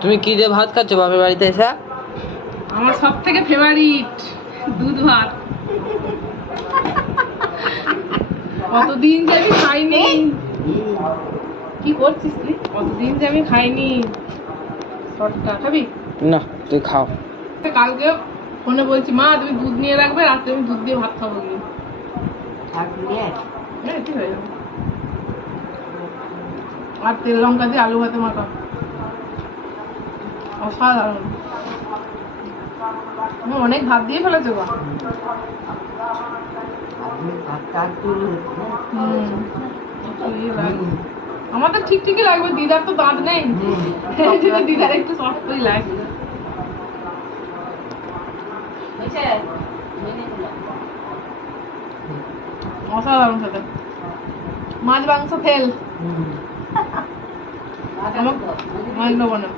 তুমি কি দিয়ে ভাত খাচ্ছ বাপের বাড়িতে এসে? আমার সব থেকে ফেভারিট দুধ ভাত। কতদিন যে আমি খাইনি। কি করছিস তুই? কতদিন যে আমি খাইনি। শর্টটা খাবি? না তুই খাও। কালকে ফোনে বলছি মা তুমি দুধ নিয়ে রাখবে, রাত্রে আমি দুধ দিয়ে ভাত খাবো গিয়ে। ঠিক হয়ে যাবে। আর তেল লঙ্কা দিয়ে আলু ভাতে মাখা অসাধারণ। অনেক ভাত দিয়ে ফেলেছে গো। আমার তো ঠিক ঠিকই লাগবে, দিদার তো দাঁত নেই, দিদার একটু শক্তই লাগবে। অসাধারণ খেতে। মাছ মাংস ফেল। আমার নেবো না।